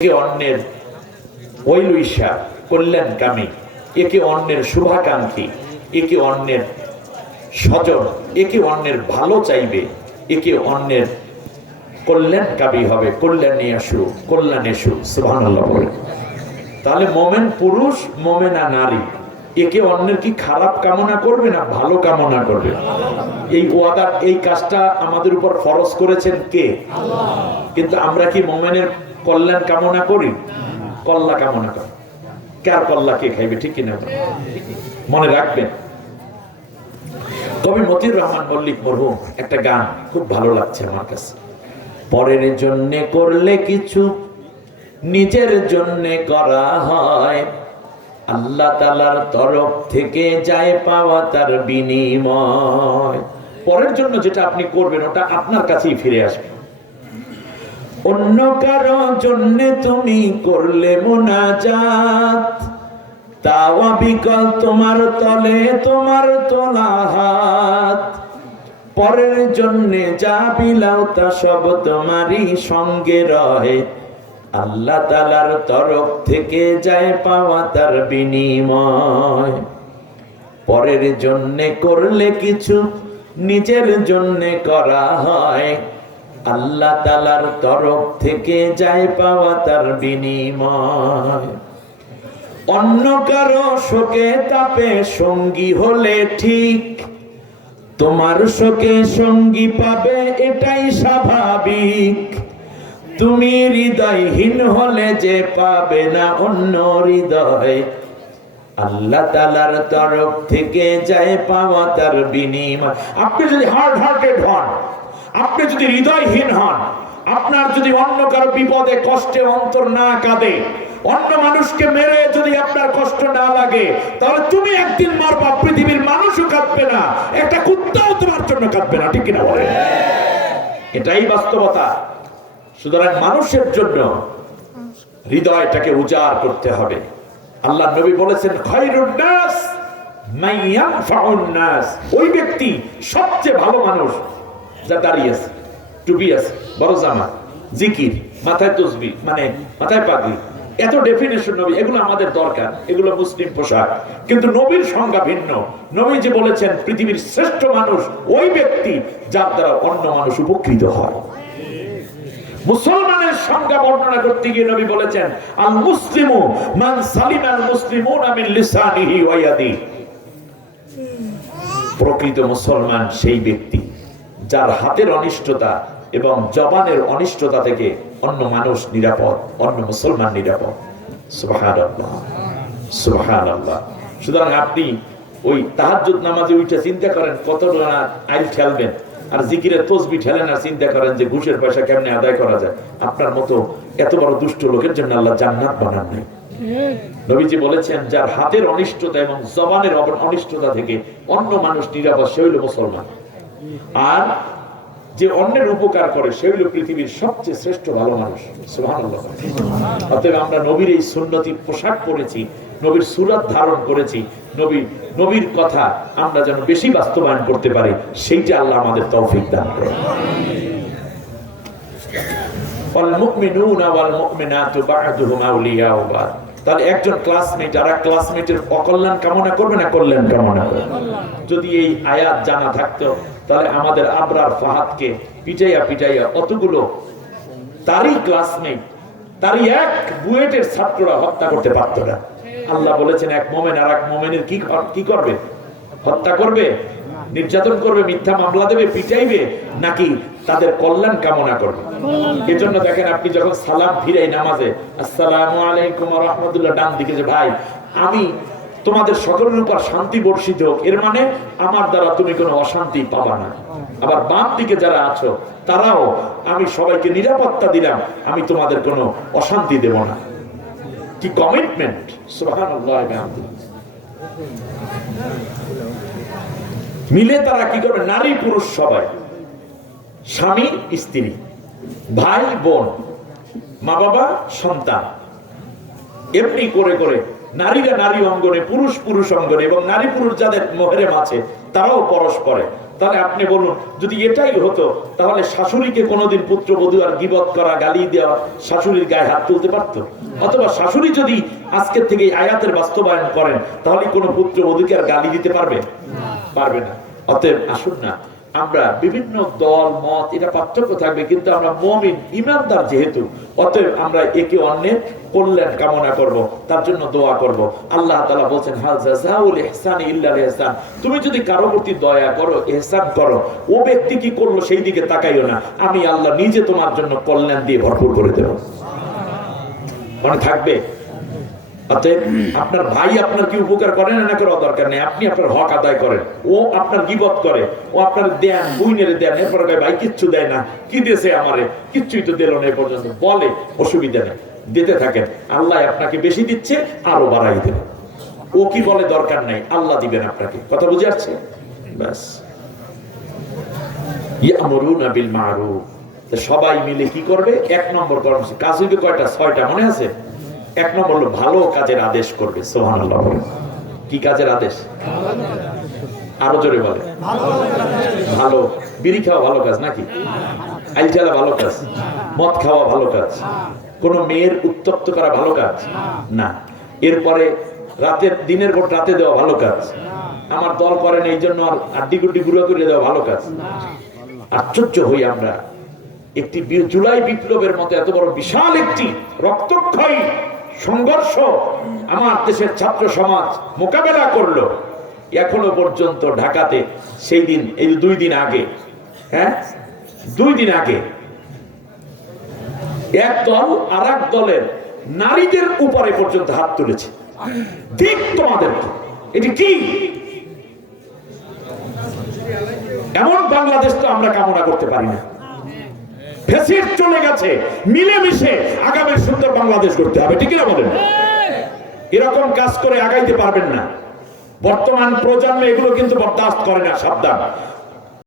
একে অন্যের ঐলুইসা কল্যাণকামী, একে অন্যের শুভাকাঙ্ক্ষী, একে অন্যের স্বজন, একে অন্যের ভালো চাইবে, একে অন্যের কল্যাণকামী হবে। কল্যাণেশু কল্যাণেশু সুবহানাল্লাহ বলে। তাহলে মোমেন পুরুষ মোমেনা নারী একে অন্যের কি খারাপ কামনা করবে না ভালো কামনা করবে? এই ওয়াদা, এই কাজটা আমাদের উপর ফরজ করেছেন কে? আল্লাহ। কিন্তু আমরা কি মোমেনের কল্যাণ কামনা করি? কল্যাণ কামনা করি। কার কল্যাণ কে খাইবে? ঠিক কিনা? মনে রাখবেন, কবি মতিউর রহমান মল্লিক মরহুম একটা গান খুব ভালো লাগছে আমার কাছে। পরের জন্য করলে কিছু নিজের জন্য করা হয়, আল্লাহ তাআলার তরফ থেকে যায় পাওয়া তার বিনিময়। পরের জন্য যেটা আপনি করবেন ওটা আপনার কাছেই ফিরে আসবে। অন্য কারো জন্য তুমি করলে মুনাজাত, তাওয়া বিকল তোমার তলে তোমার তোলা হাত। পরের জন্য যা বিলাও তা সব তোমারই সঙ্গে রহে, আল্লাহ তাআলার তরফ থেকে যায় পাওয়া তার বিনিময়। পরের জন্য করলে কিছু নিজের জন্য করা হয়, আল্লাহ তাআলার তরফ থেকে যায় পাওয়া তার বিনিময়। অন্য কারো শোকে তাপে সঙ্গী হলে ঠিক, তোমার শোকে সঙ্গী পাবে এটাই স্বাভাবিক। তুমি হৃদয়হীন হলে যে পাবে না অন্য হৃদয়, আল্লাহ তাআলার তরফ থেকে যায় পাওয়া তার বিনিময়। আপনি যদি হার্ড হার্টেড হন, আপনি যদি হৃদয়হীন হন, আপনার যদি অন্য কারো বিপদে কষ্টে অন্তর না কাঁদে, অন্য মানুষকে মেরে যদি আপনার কষ্ট না লাগে, তাহলে তুমি একদিন মরবা, পৃথিবীর মানুষও কাঁদবে না, একটা কুত্তাও তোমার জন্য কাঁদবে না। ঠিক কিনা বলে? এটাই বাস্তবতা। সুতরাং মানুষের জন্য হৃদয়টাকে উজাড় করতে হবে। আল্লাহ নবী বলেছেন, খায়রুন নাস মান ইয়ানফাউন নাস। ওই ব্যক্তি সবচেয়ে ভালো মানুষ যা দাঁড়িয়ে আছে, টুপি আছে, বড় জামা, জিকির, মাথায় তসবিহ, মানে মাথায় পাগড়ি। এত ডেফিনেশন নবী, এগুলো আমাদের দরকার, এগুলো মুসলিম পোশাক। কিন্তু নবীর সংজ্ঞা ভিন্ন। নবী যে বলেছেন পৃথিবীর শ্রেষ্ঠ মানুষ ওই ব্যক্তি যার দ্বারা অন্য মানুষ উপকৃত হয়। মুসলমানের সংজ্ঞা বর্ণনা করতে গিয়ে নবী বলেছেন, আল মুসলিমু মান সালিমাল মুসলিমুনা মিন লিসানিহি ওয়া ইয়াদিহি। প্রকৃত মুসলমান সেই ব্যক্তি যার হাতের অনিষ্টতা এবং জবানের অনিষ্টতা থেকে অন্য মানুষ নিরাপদ, অন্য মুসলমান নিরাপদ। সুবহানাল্লাহ, সুবহানাল্লাহ। সুতরাং আপনি ওই তাহাজ্জুদ নামাজে উঠে চিন্তা করেন কত আইল ঠেলবেন, আর জিকিরের তসবিহ ঠেলেন আর চিন্তা করেন যে ঘুষের পয়সা কেমনে আদায় করা যায়। আপনার মতো এত বড় দুষ্ট লোকের জন্য আল্লাহ জান্নাত বানান নাই। নবীজি বলেছেন, যার হাতের অনিষ্টতা এবং জবানের অনিষ্টতা থেকে অন্য মানুষ নিরাপদ, সে হইল মুসলমান। আর যে অন্যের উপকার করে সে হইল পৃথিবীর সবচেয়ে শ্রেষ্ঠ ভালো মানুষ। সুবহানাল্লাহ। অতএব আমরা নবীর এই সুন্নতি পোশাক পরেছি, নবীর সুরাত ধারণ করেছি, নবীর কথা আমরা যেন বেশি বাস্তবায়ন করতে পারি, সেইটা আল্লাহ আমাদের তৌফিক দান করে। ওয়াল মুমিনুনা ওয়াল মুমিনাতু বা'দুহুম আউলিয়াউ বা'দ। তাহলে একজন ক্লাসমেট আর এক ক্লাসমেটের অকল্যাণ কামনা করবে না কল্যাণ কামনা করবে? যদি এই আয়াত জানা থাকতো তাহলে আমাদের আবরার ফাহাদকে পিটাইয়া অতগুলো তারই ক্লাসমেট, তারই এক বুয়েটের ছাত্ররা হত্যা করতে পারতো না। আল্লাহ বলেছেন, এক মোমেন আর এক মোমেনের কি করবে? হত্যা করবে, নির্যাতন করবে, মিথ্যা মামলা দেবে, পিটাইবে, নাকি তাদের কল্যাণ কামনা করবে? এজন্য দেখেন, আপনি যখন সালাম ফিরাই নামাজে, আসসালামু আলাইকুম ওয়া রাহমাতুল্লাহ, ডান দিকে যে ভাই আমি তোমাদের সকলের উপর শান্তি বর্ষিত হোক, এর মানে আমার দ্বারা তুমি কোনো অশান্তি পাবা না। আবার বাম দিকে যারা আছো তারাও আমি সবাইকে নিরাপত্তা দিলাম, আমি তোমাদের কোনো অশান্তি দেব না। কি কমিটমেন্ট! সুবহানাল্লাহ। মিলে তারা কি করবে? নারী পুরুষ সবাই, স্বামী স্ত্রী, ভাই বোন, মা বাবা সন্তান, এমনি করে করে নারীরা নারী অঙ্গনে, পুরুষ পুরুষ অঙ্গনে, এবং নারী পুরুষ যাদের মোহরেম আছে তারাও পরস্পরে তাহলে আপনি বলুন, যদি এটাই হতো তাহলে শাশুড়িকে কোনোদিন পুত্রবধূ আর গীবত করা, গালি দেওয়া, শাশুড়ির গায়ে হাত তুলতে পারতো? অথবা শাশুড়ি যদি আজকের থেকে আয়াতের বাস্তবায়ন করেন, তাহলে কোনো পুত্রবধূকে আর গালি দিতে পারবে? পারবে না। অতএব আসুন না, আমরা বিভিন্ন দল মত এটা পার্থক্য থাকবে, কিন্তু আমরা মুমিন ঈমানদার যেহেতু, অতএব আমরা একে অন্যের কল্যাণ কামনা করব, তার জন্য দোয়া করব। আল্লাহ তাআলা বলেন, হাল জাযাউল ইহসানি ইল্লাল ইহসান। তুমি যদি কারো প্রতি দয়া করো, ইহসান করো, ও ব্যক্তি কি করলো সেই দিকে তাকাইও না, আমি আল্লাহ নিজে তোমার জন্য কল্যাণ দিয়ে ভরপুর করে দেব। মনে থাকবে? অতএব আপনার ভাই আপনার কি উপকার করেন না করার দরকার নেই, আপনি আপনার হক আদায় করেন। ও আপনার গীবত করে, ও আপনার দেন, বুইনেরে দেন, এরপর ভাই কিচ্ছু দেয় না, কি দিয়েছে আমারে, কিচ্ছুই তো দিল না এ পর্যন্ত, বলে অসুবিধা নেই, দিতে থাকেন। আল্লাহ আপনাকে বেশি দিচ্ছে, আরো বাড়াই দেবে। ও কি বলে দরকার নাই, আল্লাহ দিবেন আপনাকে। কথা বুঝে আসছে? ব্যাস। ইয়ামুরুনা বিল মারুফ, সবাই মিলে কি করবে? এক নম্বর কর্মসূচি। কাজ হইবে কয়টা? 6টা, মনে আছে? এক নম্বর হলো ভালো কাজের আদেশ করবে। সুবহানাল্লাহ। কি কাজের আদেশ? আরো জোরে বলে। ভালো। বিড়ি খাওয়া ভালো কাজ নাকি? আইল জ্বালা ভালো কাজ? মদ খাওয়া ভালো কাজ? কোন মেয়ের উত্তপ্ত করা ভালো কাজ না। এরপরে দিনের পর রাতে দেওয়া ভালো কাজ? আমার দল করেন এই জন্য আড্ডি গুড্ডি গুঁড়ো করে দেওয়া ভালো কাজ? আশ্চর্য হই আমরা, একটি জুলাই বিপ্লবের মতো এত বড় বিশাল একটি রক্তক্ষয়ী সংঘর্ষ আমার দেশের ছাত্র সমাজ মোকাবেলা করলো, এখনো পর্যন্ত ঢাকাতে সেই দিন, এই 2 দিন আগে, 2 দিন আগে এক দল আর এক দলের নারীদের উপরে পর্যন্ত হাত তুলেছে। ঠিক তোমাদেরকে এটি কি? এমন বাংলাদেশ তো আমরা কামনা করতে পারি না। ফ্যাসিস্ট চলে গেছে, মিলেমিশে আগামী সুন্দর বাংলাদেশ করতে হবে, ঠিক না বলেন? এরকম কাজ করে আগাইতে পারবেন না। বর্তমান প্রজন্ম এগুলো কিন্তু বরদাস্ত করে না, সাবধান।